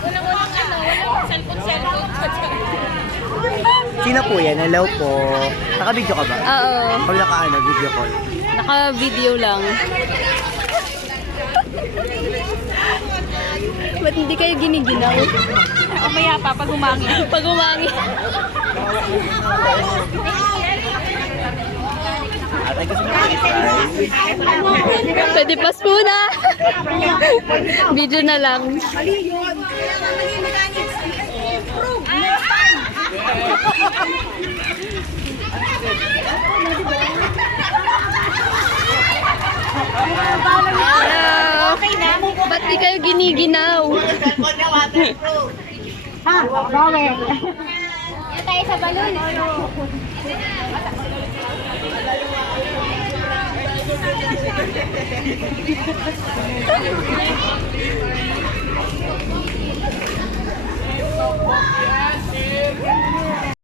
Walang cellphone. Sino po yan? Hello po. Naka-video ka ba? Oo. Pag naka-ano, video call. Naka-video lang. Ba't hindi kayo giniginaw? Mamaya pa, pag umangi. Pag umangi. Atay kasi na-price. Pwede pas muna. Video na lang. Okay na. Ba't di kayo giniginaw? Ha? Bawal. Yan tayo sa balon.